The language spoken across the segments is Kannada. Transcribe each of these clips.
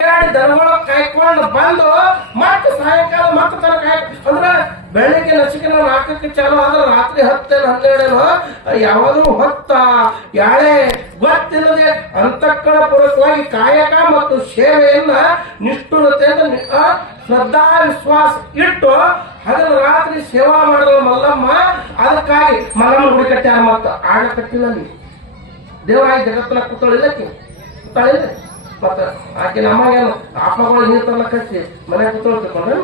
ದನಗಳ ಕಾಯ್ಕೊಂಡು ಬಂದು ಮತ್ತೆ ಸಾಯಂಕಾಲ ಮತ್ತೆ ತರ ಅಂದ್ರೆ ಬೆಳಿಗ್ಗೆ ಲಸಿಕೆ 4ಕ್ಕೆ ಚಾಲು ಆದ್ರೆ ರಾತ್ರಿ 10 12 ಯಾವಾಗೂ ಹೊತ್ತ ಯಾಳೆ ಗೊತ್ತಿಲ್ಲದೆ ಅಂತಃಕರಣ ಪೂರ್ವಕವಾಗಿ ಕಾಯಕ ಮತ್ತು ಸೇವೆಯನ್ನ ನಿಷ್ಠುರತೆಯಿಂದ ಶ್ರದ್ಧಾ ವಿಶ್ವಾಸ ಇಟ್ಟು ಹಗಲು ರಾತ್ರಿ ಸೇವಾ ಮಾಡಿದ ಮಲ್ಲಮ್ಮ ಅದಕ್ಕಾಗಿ ಮಲ್ಲಮ್ಮ ಗುಡಿ ಕಟ್ಟ್ಯಾರ ಮತ್ತು ಆಡ ಕಟ್ಟಿಲ್ಲ ನೀವು ದೇವರಾಗಿ ಜಗತ್ತಿನ ಕೂತಳಿಲ್ಲಕ್ಕೆ ಕೂತಾಳಿಲ್ಲ ಮತ್ತ ಆಕೆ ನಮಗೇನು ಅಪ್ಪಗಳು ನೀರು ತರ್ಲಕ್ಕಿ ಮನೆ ಕೂತ್ಕೊಳ್ತಿಕೊಂಡು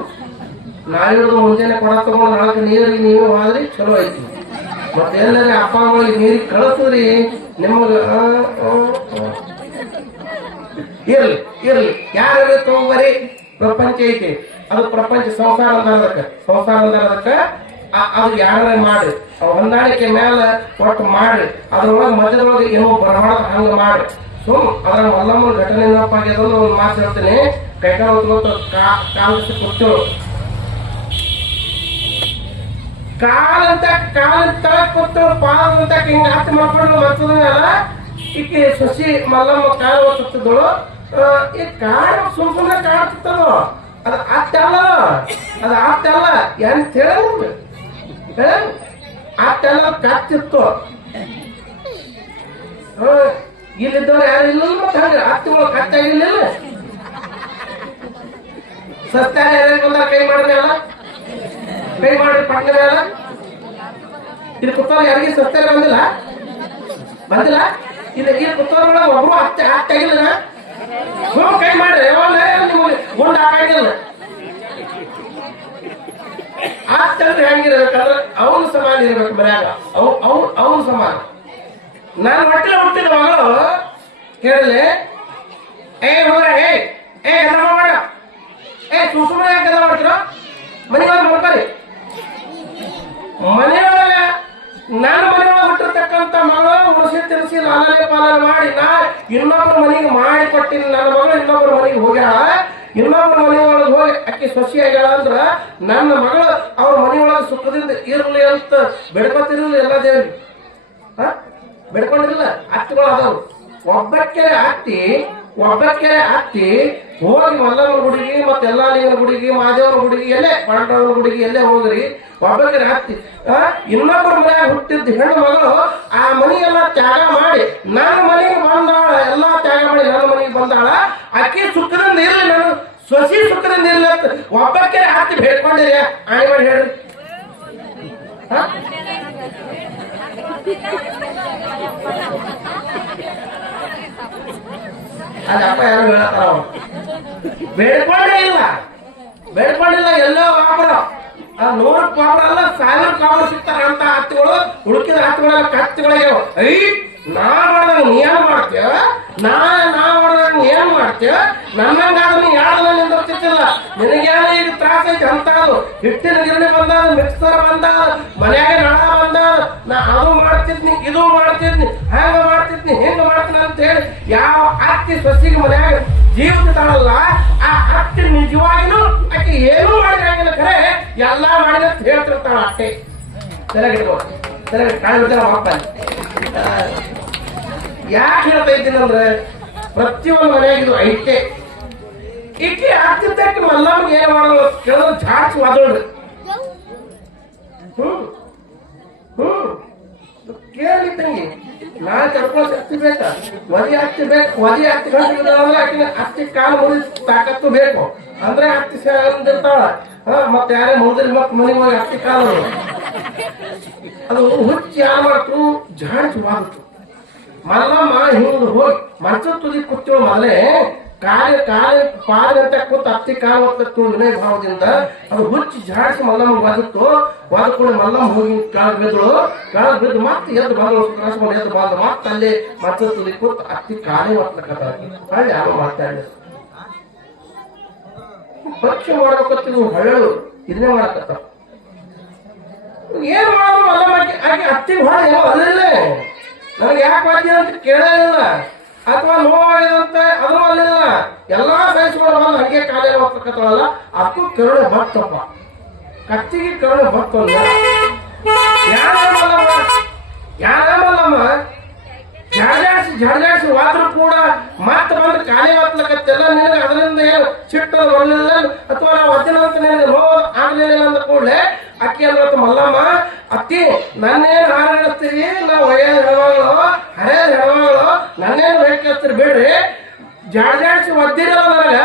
ನಾಳೆ ಮುಂಜಾನೆ ಕೊಡ ತಗೊಂಡು ನಾಲ್ಕು ನೀರಿಗೆ ನೀವು ಆದ್ರಿ ಚಲೋ ಐತಿ ಮತ್ತೆ ಎಲ್ಲರಿ ಅಪ್ಪಗಳಿಗೆ ನೀರಿಗೆ ಕಳಿಸಿದ್ರಿ ನಿಮಗ ಇರ್ಲಿ ಇರ್ಲಿ ಯಾರು ತಗೊಂಬರಿ ಪ್ರಪಂಚ ಐತಿ ಅದು ಪ್ರಪಂಚ ಸಂಸಾರ ಅಂದಕ್ಕೆ ಅದು ಯಾರ ಮಾಡಿ ಹೊಂದಾಣಿಕೆ ಮೇಲೆ ಒಟ್ಟು ಮಾಡಿ ಅದ್ರೊಳಗೆ ಮಧ್ಯದೊಳಗೆ ಏನೋ ಬರಬಾರ್ದು ಹಂಗ ಮಾಡಿ ಸುಮ್ ಅದ್ರ ಮಲ್ಲಮ್ಮನ ಘಟನೆ ನೆನಪಾಗ್ಯದ ಒಂದು ಮಾತು ಹೇಳ್ತೀನಿ ಕೈಕಾಲ ಕಾಲಿಸಿ ಕೂತೇಳು ಕಾಲಂತ ತಳ ಕೂತೇಳು ಪಾದಂತ ಹಿಂಗ ಹತ್ತಿ ಮಾಡ್ಕೊಂಡು ಮತ್ತದಲ್ಲ ಈಕೆ ಸಸಿ ಮಲ್ಲಮ್ಮ ಕಾಲ ಸುತ್ತಿದ್ದಳು ಈ ಕಾಡು ಸುಮ್ಮನೆ ಕಾಡ್ತಿತ್ತದು ಅದು ಅತ್ತಲ್ಲ ಅದು ಅತ್ತಲ್ಲ ಎಂತ ಹೇಳ ಅತ್ತೆಲ್ಲ ಕತ್ತಿತ್ತು ಇಲ್ಲಿದ್ದವ್ರು ಯಾರು ಇಲ್ಲ ಮತ್ತೆ ಹಂಗ ಹತ್ತಿಗಳು ಕತ್ತಾಗಿಲ್ಲ ಸತ್ಯಾರ ಯಾರ್ಯಾರು ಬಂದಾರ ಕೈ ಮಾಡಿದ್ರಲ್ಲ ಕೈ ಮಾಡಿ ಪಟ್ಟಣ ಇಲ್ಲಿ ಕುತ್ತವ್ರು ಯಾರಿಗೆ ಸತ್ಯಾರ ಬಂದಿಲ್ಲ ಇಲ್ಲಿ ಕುತ್ತವ್ರೊಳಗೆ ಒಬ್ರು ಹತ್ತಾಗಿಲ್ಲ ಕೈ ಮಾಡ್ರಿ ನಿಮಗೆ ಗುಂಡು ಹಾಕಾಗಿಲ್ಲ ಆತ್ತಂದ್ರೆ ಹೆಂಗಿರ್ಬೇಕಂದ್ರೆ ಅವನು ಸಮಾನ ಇರ್ಬೇಕು ಮನ್ಯಾಗ ಅವನು ಸಮಾನ ನಾನು ಹೊಟ್ಟೆ ಹುಟ್ಟಿದ ಮಗಳು ಕೇಳಲಿ ಹೋಗ್ರ ಗದ ಮಾಡ ಸುಮ್ಮನೆ ಯಾಕೆ ಗದ ಮಾಡ್ತೀರೋ ಮನೆಯೊಳಗೆ ನೋಡ್ತಾರೆ ಮನೆಯೊಳಗ ನನ್ನ ಮನೆಯೊಳಗೆ ಹುಟ್ಟಿರ್ತಕ್ಕಂಥ ಮಗಳು ಉಳಿಸಿ ತಿನ್ನಿಸಿ ಲಾಲನೆ ಪಾಲನೆ ಮಾಡಿ ನಾ ಇನ್ನೊಬ್ಬರ ಮನೆಗೆ ಮಾಡಿ ಕೊಟ್ಟಿನಿ ನನ್ನ ಮಗಳು ಇನ್ನೊಬ್ಬರ ಮನೆಗೆ ಹೋಗ್ಯಾಳ ಇನ್ನೊಬ್ಬರ ಮನೆಯೊಳಗೆ ಹೋಗಿ ಅಕ್ಕಿ ಸೊಸಿ ಆಗ್ಯಾಳ ಅಂದ್ರ ನನ್ನ ಮಗಳು ಅವ್ರ ಮನೆಯೊಳಗೆ ಸುಖದಿಂದ ಇರ್ಲಿ ಅಂತ ಬೆಡ್ಕೊತಿರ್ಲಿ ಎಲ್ಲ ದೇವ್ರಿ ಬೆಡ್ಕೊಂಡಿರಲ್ಲ ಹತ್ತಿಗಳು ಅದಾವು ಒಬ್ಬಕ್ಕೆರೆ ಹತ್ತಿ ಹೋಗಿ ಮಲ್ಲಮ್ಮನ ಗುಡಿಗೆ ಮತ್ತೆ ಎಲ್ಲಾ ಲಿಂಗನ ಗುಡಿಗೆ ಮಹಾದೇವನ ಗುಡಿಗೆ ಎಲ್ಲೇ ಪಾಂಡವನ ಗುಡಿಗೆ ಎಲ್ಲೇ ಹೋಗ್ರಿ ಒಬ್ಬಕ್ಕೆರೆ ಹತ್ತಿ ಇನ್ನೊಬ್ಬರ ಮನೆಯಾಗ ಹುಟ್ಟಿದ್ದ ಹೆಣ್ಣು ಮಗಳು ಆ ಮನೆಯೆಲ್ಲ ತ್ಯಾಗ ಮಾಡಿ ನನ್ನ ಮನೆಗೆ ಬಂದಾಳ ಎಲ್ಲಾ ತ್ಯಾಗ ಮಾಡಿ ನನ್ನ ಮನೆಗೆ ಬಂದಾಳ ಅಕ್ಕಿ ಸುಖದಿಂದ ಇರ್ಲಿ ನಾನು ಸೊಸಿ ಸುಖದಿಂದ ಇರ್ಲಿ ಅಂತ ಒಬ್ಬಕ್ಕೆರೆ ಹತ್ತಿ ಬೇಡ್ಕೊಂಡಿರಿ ಆಣಿ ಮಾಡಿ ಹೇಳ್ರಿ ಅದಪ್ಪ ಯಾರು ಹೇಳತ್ತಾರ ಬೇಡ್ಕೊಂಡಿಲ್ಲ ಎಲ್ಲೋ ವಾಪರ 100 ಪಾಪಡ ಅಲ್ಲ 1000 ಕಾವಲು ಸಿಗ್ತಾರ ಅಂತ ಹತ್ತಿಗಳು ಹುಡುಕಿದ ಹತ್ತಿಗಳೆಲ್ಲ ಕತ್ತಿಗಳಿಗೆ ನಾ ಮಾಡ್ದಾಗ ನೀ ಏನ್ ಮಾಡ್ತೇವ ನಾ ಮಾಡ್ದಾಗ ನೀ ಏನ್ ಮಾಡ್ತೇವ ನನ್ನಂಗಾದ್ರೆ ನೀ ಯಾವ್ದಲ್ಲ ನಿಂದಿರ್ತಿಲ್ಲ ನಿನಗೇನ ಈಗ ತ್ರಾಸ ಐತಿ ಅಂತ ಅದು ಹಿಟ್ಟಿನ ಗಿರಣಿ ಬಂದಾದ ಮಿಕ್ಸರ್ ಬಂದಾದ ಮನ್ಯಾಗ ನಳ ಬಂದಾದ ನಾ ಅದು ಮಾಡ್ತಿದ್ನಿ ಇದು ಮಾಡ್ತಿದ್ನಿ ಹಂಗ ಮಾಡ್ತಿದ್ನಿ ಹಿಂಗ ಮಾಡ್ತೀನಿ ಅಂತ ಹೇಳಿ ಯಾವ ಅತ್ತಿ ಸೊಸಿಗೆ ಮನ್ಯಾಗ ಜೀವದ ತಾಳಲ್ಲ ಆ ಅತ್ತಿ ನಿಜವಾಗಿನೂ ಆಕೆ ಏನೂ ಮಾಡಿದ್ರಾಗಿಲ್ಲ ಖರೆ ಎಲ್ಲಾ ಮಾಡಿದ ಹೇಳ್ತಿರ್ತಾಳ ಅಟ್ಟೆ ಸರಿಯಾಗಿರ್ಬೋದು ಸರಿಯಾಗಿ ಕಾಣಿಬಿಡ್ತೇನೆ ಅಪ್ಪ ಯಾಕೆ ಹೇಳ್ತಾ ಇದ್ದೀನಿ ಅಂದ್ರೆ ಪ್ರತಿಯೊಂದು ಮನೆಯಾಗಿದ್ದು ಐತೆ ಈಕೆ ಆಗ್ತಿದ್ದಕ್ಕೆ ಮಲ್ಲಮ್ಮಗೆ ಏನ್ ಮಾಡೋದು ಕೇಳಿದ್ರೆ ಜಾಸ್ತಿ ವಾದೋಡ್ರಿ ಕೇಳಿ ತಂಗಿ ನಾ ಕರ್ಕೊಂಡು ಶಕ್ತಿ ಬೇಕಾ ವದಿ ಹತ್ತಿ ಗಂಟೆ ಆಕಿನ ಹತ್ತಿ ಕಾಲು ಮುರಿದ ತಾಕತ್ತು ಬೇಕು ಅಂದ್ರೆ ಹತ್ತಿ ಅಂದಿರ್ತಾಳ ಮತ್ತೆ ಯಾರೇ ಮುರಿದ್ರಿ ಮತ್ ಮನೆಗೆ ಹೋಗಿ ಹತ್ತಿ ಕಾಲು ಅದು ಹುಚ್ಚಿ ಯಾರು ಮಾಡ್ತು ಜಾಡ್ಸಿ ವಾದಿತು ಮಲ್ಲಮ್ಮ ಹಿಂಗ್ ಹೋಗಿ ಮಂಚ ತುದಿ ಕೂತೇಳು ಮೊದಲೇ ಪಾದ ಕೂತ್ ಹತ್ತಿ ಕಾಲು ಹೊತ್ತು ವಿನಯ ಭಾವದಿಂದ ಅದು ಹುಚ್ಚಿ ಜಾಡಿಸಿ ಮಲ್ಲಮ್ಮ ವಾದಕೊಂಡು ಮಲ್ಲಮ್ಮ ಹೋಗಿ ಕೆಳಗೆ ಬಿದ್ದು ಮತ್ತೆ ಎದ್ದು ಬಂದು ಎದ್ದು ಬಂದು ಮತ್ತೆ ಅಲ್ಲಿ ಮಂಚ ತುದಿ ಕೂತ್ ಹತ್ತಿ ಕಾಲೇ ಹೊತ್ತಲಕ್ಕ ಯಾರು ಮಾತಾಡಿ ಪರೀಕ್ಷೆ ಮಾಡ್ಬೇಕಂತ ನೀವು ಹೊಳ್ಳು ಇದನ್ನೇ ಮಾಡಕತ್ತ ಏನ್ ಮಾಡೋದು ಮಲ್ಲಮ್ಮ ಆಕೆ ಹತ್ತಿಗೆ ಹೊಳ ಏನೋ ಅಲ್ಲಿಲ್ಲ ನನಗೆ ಯಾಕೆ ವಾದ್ಯ ಅಂತ ಕೇಳಲಿಲ್ಲ ಅಥವಾ ನೋವಾಗಿದೆ ಅದನ್ನು ಅಲ್ಲಿಲ್ಲ ಎಲ್ಲಾ ಸಹಿಸ್ಕೊಂಡು ಬಂದು ಹಂಗೆ ಕಾಲೇ ಹೋಗ್ತಕ್ಕತ್ತಲ್ಲ ಅದಕ್ಕೂ ಕರುಣೆ ಭಕ್ತಪ್ಪ ಕತ್ತಿಗೆ ಕರುಣೆ ಭಕ್ತ ಯಾರ ಮಲ್ಲಮ್ಮ ಜಡಜಾಡಿಸಿ ವಾದ್ರು ಕೂಡ ಮತ್ತೆ ಬಂದು ಖಾಲಿ ಹೊತ್ಲಕತ್ತೆಲ್ಲ ನಿನಗೆ ಅದರಿಂದ ಏನು ಸಿಟ್ಟು ಬರಲಿಲ್ಲ ಅಥವಾ ನಾವು ಅದಿನಂತ ನಿನಗೆ ನೋವು ಆಗ್ಲಿಲ್ಲ ಅಂದ ಕೂಡಲೇ ಅಕ್ಕಿ ಅಂದ್ರೆ ಮಲ್ಲಮ್ಮ ಅತ್ತಿ ನನ್ನೇನು ಹಾರಾಡ್ತೀರಿ ನಾವು ಒಯ್ಯೋದು ಹೆಣ್ಮಗಳು ಹರಿಯೋದು ಹೆಣ್ಮಗಳು ನನ್ನೇನು ಬೇಕಿರ್ತೀರಿ ಬಿಡ್ರಿ ಜಾಡಿಸಿ ಒದ್ದಿರಲ್ಲ ನನಗ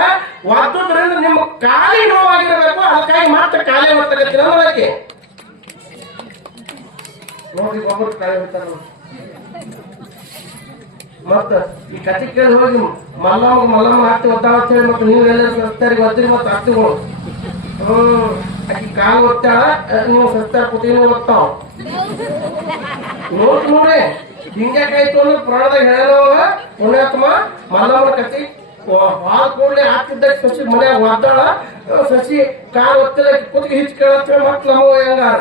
ಒದ್ದುದ್ರಿಂದ ನಿಮ್ಮ ಖಾಲಿ ನೋವಾಗಿರ್ಬೇಕು ಅದಕ್ಕಾಗಿ ಮತ್ತೆ ಖಾಲಿ ಹೊತ್ತಕತ್ತೀರ ಅನ್ನೋದಕ್ಕೆ ನೋಡಿ ಒಬ್ಬರು ಖಾಲಿ ಹೊತ್ತಾರ ಮತ್ತ ಈ ಕಥೆ ಕೇಳಿ ಹೋಗಿ ಮಲ್ಲಮ್ಮ ಹಾಕ್ತಿ ಒದ್ದಾವ ಅಂತ ಹೇಳಿ ಮತ್ತೆ ನೀವೆಲ್ಲ ಸಸ್ತಾರಿಗೆ ಒದ್ದಿರಿ ಮತ್ತೆ ಹತ್ತಿಗಳು ಆಕಿ ಕಾಲು ಒತ್ತಾಳ ನೀವು ಸಸ್ತಾರ ಕುತಿನೂ ಒತ್ತಾವ ನೋಡಿ ಹಿಂಗ್ಯಾಕಾಯ್ತು ಅಂದ್ರೆ ಪ್ರಾಣದಾಗ ಹೇಳೋವ ಪುಣ್ಯಾತ್ಮ ಮಲ್ಲಮ್ಮನ ಕತಿ ಹಾಲ್ ಕೂಡಲೇ ಹಾಕ್ತಿದ್ದಾಗ ಸಸಿ ಮನ್ಯಾಗ ಒದ್ದಾಳ ಸಸಿ ಕಾಲು ಒತ್ತಿಲ್ಲ ಕುತ್ತಿಗೆ ಹಿಚ್ ಕೇಳತ್ತೇಳಿ ಮತ್ತೆ ನಮ್ಮ ಹೆಂಗಾರ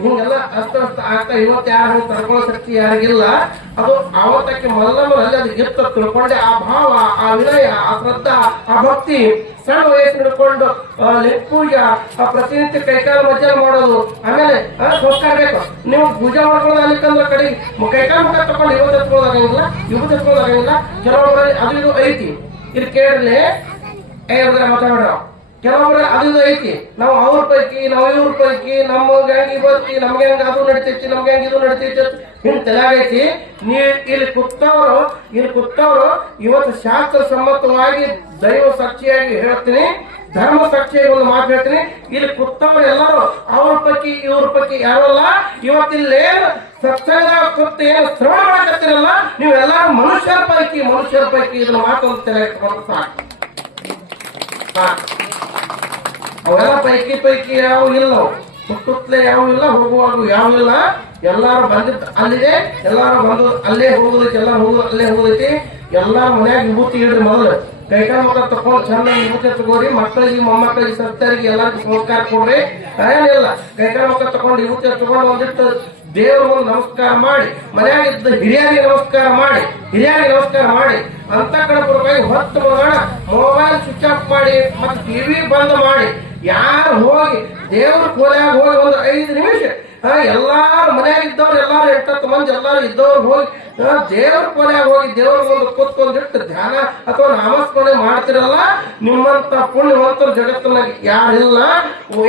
ಹಿಂಗೆಲ್ಲ ಅಸ್ತ ಆಗ್ತಾ ಇವತ್ತು ಯಾರು ಹಂಗೆ ತಡ್ಕೊಳ್ಳೋ ಶಕ್ತಿ ಯಾರಿಗಿಲ್ಲ ಅದು ಅವತ್ತಕ್ಕೆ ಮಲ್ಲಮ್ಮನಲ್ಲಿ ಅದು ಇತ್ತ ತಿಳ್ಕೊಂಡೆ ಆ ಭಾವ ಆ ವಿನಯ ಆ ಶ್ರದ್ಧಾ ಆ ಭಕ್ತಿ ಸಣ್ಣ ವಯಸ್ಸು ಹಿಡ್ಕೊಂಡು ಪೂಜೆ ಆ ಪ್ರತಿನಿತ್ಯ ಕೈಕಾಲು ಮಜ್ಜನ ಮಾಡೋದು ಆಮೇಲೆ ಸಂಸ್ಕಾರ ಬೇಕು ನೀವು ಪೂಜೆ ಮಾಡ್ಕೊಳ್ಳೋದು ಅಲ್ಲಿಕಂದ್ರೆ ಕಡೆ ಕೈಕಾಲು ಮುಖ ತಕೊಂಡು ಇವತ್ತು ಎತ್ಕೊಳ್ಳೋದಾಗಂಗಿಲ್ಲ ಇವತ್ತು ಎತ್ಕೊಳ್ಳೋದಾಗಂಗಿಲ್ಲ ಕೆಲವೊಬ್ಬರಲ್ಲಿ ಅದು ಇದು ಐತಿ ಇದು ಕೇಳಲಿ ಮಾತಾಡೋಣ ಕೆಲವೊಬ್ರು ಅದು ಐತಿ ನಾವು ಅವ್ರ ಪೈಕಿ ನಾವು ಇವ್ರ ಪೈಕಿ ನಮ್ಮ ಗ್ಯಾಂಗ್ ಇವತ್ತಿ ನಮ್ಗೆ ಹೆಂಗ ಅದು ನಡಿತೈತಿ ನಮ್ಗೆ ಹೆಂಗ ಇದು ನಡಿತೈತಿ ಹಿಂಗ್ ತಲೆಯಾಗೈತಿ ನೀ ಇಲ್ಲಿ ಕೂತವ್ರು ಇವತ್ತು ಶಾಸ್ತ್ರ ಸಮ್ಮತವಾಗಿ ದೈವ ಸಾಕ್ಷಿಯಾಗಿ ಹೇಳ್ತೀನಿ ಧರ್ಮ ಸಾಕ್ಷಿಯಾಗಿ ಒಂದು ಮಾತು ಹೇಳ್ತೀನಿ ಇಲ್ಲಿ ಕೂತವ್ರು ಎಲ್ಲರೂ ಅವ್ರ ಪೈಕಿ ಇವ್ರ ಪೈಕಿ ಯಾರಲ್ಲ ಇವತ್ತಿಲ್ಲೇನು ಸತ್ಸಂಗ ಕೂತು ಏನು ಶ್ರವಣ ಮಾಡಕತ್ತೀರಲ್ಲ ನೀವೆಲ್ಲರೂ ಮನುಷ್ಯರ ಪೈಕಿ ಇದನ್ನ ಮಾತೊಂದು ತಲೆ ಇಟ್ಕೊಂಡು ಸಾಕು ಅವೆಲ್ಲ ಪೈಕಿ ಯಾವ ಇಲ್ಲ ಸುತ್ತಲೇ ಯಾವ ಇಲ್ಲ ಹೋಗುವಾಗ ಯಾವ ಇಲ್ಲ ಎಲ್ಲಾರು ಬಂದಿದ್ದು ಅಲ್ಲಿದೆ ಎಲ್ಲಾರು ಬಂದು ಅಲ್ಲೇ ಹೋಗೋದೈತಿ ಎಲ್ಲಾರು ಹೋಗೋದು ಅಲ್ಲೇ ಹೋಗೋದೈತಿ ಎಲ್ಲಾರು ಮನ್ಯಾಗ ವಿಭೂತಿ ಇಡ್ರಿ ಮೊದಲು ಕೈಕಾಲ ಮುಖ ತಕೊಂಡು ಚೆನ್ನಾಗಿ ವಿಭೂತಿ ತಗೋರಿ ಮಕ್ಕಳಿಗೆ ಮೊಮ್ಮಕ್ಕಳಿಗೆ ಸತ್ತರಿಗೆ ಎಲ್ಲರಿಗೂ ಸಂಸ್ಕಾರ ಕೊಡ್ರಿ ಏನಿಲ್ಲ ಕೈಕಾಲ ಮುಖ ತಕೊಂಡು ವಿಭೂತಿ ತಗೊಂಡು ಒಂದಿಟ್ಟು ದೇವ್ರ ಒಂದು ನಮಸ್ಕಾರ ಮಾಡಿ ಮನೆಯಾಗಿದ್ದ ಹಿರಿಯರಿಗೆ ನಮಸ್ಕಾರ ಮಾಡಿ ಅಂತ ಕಡೆ ಹೊತ್ತು ಮಗಣ ಮೊಬೈಲ್ ಸ್ವಿಚ್ ಆಫ್ ಮಾಡಿ ಮತ್ತೆ ಟಿವಿ ಬಂದ್ ಮಾಡಿ ಯಾರು ಹೋಗಿ ದೇವ್ರ ಕೋಲ್ಯಾಗ ಹೋಗಿ ಒಂದು 5 ನಿಮಿಷ ಎಲ್ಲಾರು ಮನೆಯಾಗಿದ್ದವ್ರು ಎಲ್ಲಾರು 8 ಮಂದಿ ಎಲ್ಲಾರು ಇದ್ದವ್ರು ಹೋಗಿ ದೇವ್ರ ಕೋಲ್ಯಾಗ ಹೋಗಿ ದೇವ್ರ ಒಂದು ಕೂತ್ಕೊಂಡ್ಬಿಟ್ಟು ಧ್ಯಾನ ಅಥವಾ ನಾಮಸ್ಮರಣೆ ಮಾಡ್ತಿರಲ್ಲ ನಿಮ್ಮಂತ ಪುಣ್ಯವಂತರು ಜಗತ್ತಿನಾಗ ಯಾರಿಲ್ಲ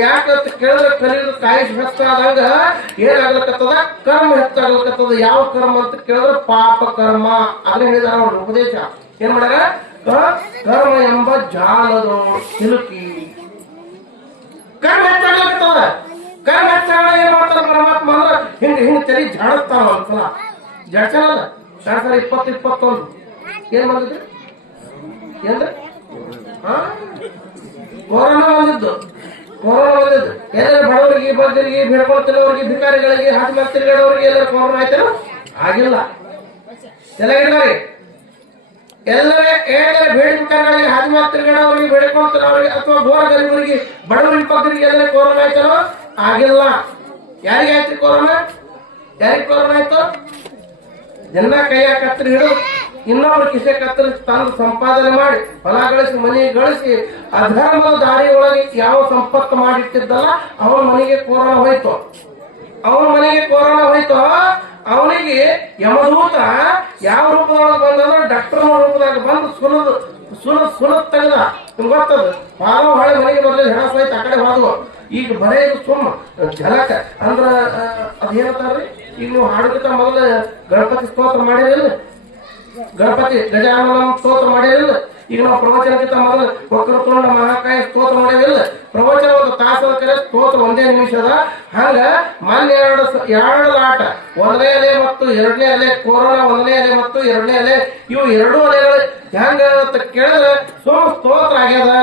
ಯಾಕಂತ ಕೇಳಿದ್ರೆ ಕಲಿಯೋದು ಕಾಯಿಸ್ ಹೆಚ್ಚಾದಂಗ ಏನಾಗ್ಲಕತ್ತದ ಕರ್ಮ ಹೆಚ್ಚಾಗ್ಲಕತ್ತದ ಯಾವ ಕರ್ಮ ಅಂತ ಕೇಳಿದ್ರೆ ಪಾಪ ಕರ್ಮ ಅದನ್ನ ಹೇಳಿದಾರ ಅವ್ರ ಉಪದೇಶ ಏನ್ ಮಾಡ್ಯಾರ ಕರ್ಮ ಎಂಬ ಜಾಲದು ಸಿಲುಕಿ ಕರ್ಮ ಹೆಚ್ಚಾಗ್ಲಕತ್ತದ ಕರ್ಮ ಹೆಚ್ಚಾಗ ಏನ್ ಮಾಡ್ತಾರ ಪರಮಾತ್ಮ ಅಂದ್ರ ಹಿಂಗ್ ತಲೆ ಜಾಡಸ್ತಾವ ಒಂದ್ಸಲ ಜಡ್ಸಲ್ಲ 2021 ಏನ್ ಬಂದಿದ್ರು ಏನ್ರಿ ಕೊರೋನಾ ಬಂದಿದ್ದು ಎಲ್ಲರ ಬಡವರಿಗೆ ಬಗ್ಗರಿಗೆ ಬೇಡ್ಕೊಳ್ತಿರೋರಿಗೆ ಭಿಕಾರಿಗಳಿಗೆ ಹಾಸಿಗೆ ತಿರುಗಾಡೋರಿಗೆ ಎಲ್ಲರ ಕೊರೋನಾ ಆಯ್ತೇನೋ ಆಗಿಲ್ಲ ಎಲ್ಲ ಹಿಡಿದವ್ರಿ ಎಲ್ಲರೇ ಬೇಡಿಕೆಗಳಿಗೆ ಹಾಸಿಗೆ ತಿರುಗಾಡೋರಿಗೆ ಬೇಡಿಕೊಳ್ತಿರೋರಿಗೆ ಅಥವಾ ಘೋರ ಗರೀಬರಿಗೆ ಬಡವರಿಗೆ ಬಗ್ಗರಿಗೆ ಎಲ್ಲರ ಕೊರೋನಾ ಆಯ್ತೇನೋ ಆಗಿಲ್ಲ ಯಾರಿಗೆ ಆಯ್ತು ಕೊರೋನಾ ಆಯ್ತು ಜನ ಕೈಯ ಕತ್ತರಿ ಹಿಡಿದು ಇನ್ನೊಬ್ರು ಕಿಸೆ ಕತ್ತರಿಸಿ ತಂದು ಸಂಪಾದನೆ ಮಾಡಿ ಹೊಲ ಗಳಿಸಿ ಮನೆ ಗಳಿಸಿ ಅಧರ್ಮದ ದಾರಿ ಒಳಗೆ ಯಾವ ಸಂಪತ್ತು ಮಾಡಿಟ್ಟಿದ್ದಲ್ಲ ಅವನ ಮನೆಗೆ ಕೊರೋನಾ ಹೋಯ್ತು ಅವನಿಗೆ ಯಮದೂತ ಯಾವ ರೂಪದೊಳಗೆ ಬಂದಂದ್ರೆ ಡಾಕ್ಟರ್ ರೂಪದಾಗ ಬಂದು ಸುಲದ್ ತೆಗೆದ ನಿಮ್ಗೆ ಗೊತ್ತದ ಹಾಲು ಹೊಳೆ ಮನೆಗೆ ಬರ್ಲಿಲ್ಲ ಹೆಣ ಸಹಿತ ಆ ಕಡೆ ಹೋದವು ಈಗ ಬರೇ ಸುಮ್ಮ ಝಲಕ ಅಂದ್ರ ಅದೇನಂತಾರ್ರಿ ಈಗ ನೀವು ಹಾಡುಗಿಂತ ಮೊದಲು ಗಣಪತಿ ಸ್ತೋತ್ರ ಮಾಡಿರಲಿಲ್ಲ ಗಣಪತಿ ಗಜಾನನ ಸ್ತೋತ್ರ ಮಾಡಿರಲಿಲ್ಲ ಈಗ ನಾವು ಪ್ರವಚನಕ್ಕಿಂತ ಮೊದಲು ವಕ್ರತುಂಡ ಮಹಾಕಾಯ ಸ್ತೋತ್ರ ಮಾಡಿರಲಿಲ್ಲ ಪ್ರವಚನ ಒಂದು ತಾಸದ ಕರೆ ಸ್ತೋತ್ರ 1 ನಿಮಿಷದ ಹಂಗ ಮೊನ್ನೆ ಎರಡು ಲಾಟ 1ನೇ ಅಲೆ ಮತ್ತು 2ನೇ ಅಲೆ ಕೊರೋನಾ 1ನೇ ಅಲೆ ಮತ್ತು 2ನೇ ಅಲೆ ಇವು 2 ಅಲೆಗಳು ಹೆಂಗ ಅಂತ ಕೇಳಿದ್ರೆ ಸ್ತೋತ್ರ ಆಗ್ಯದ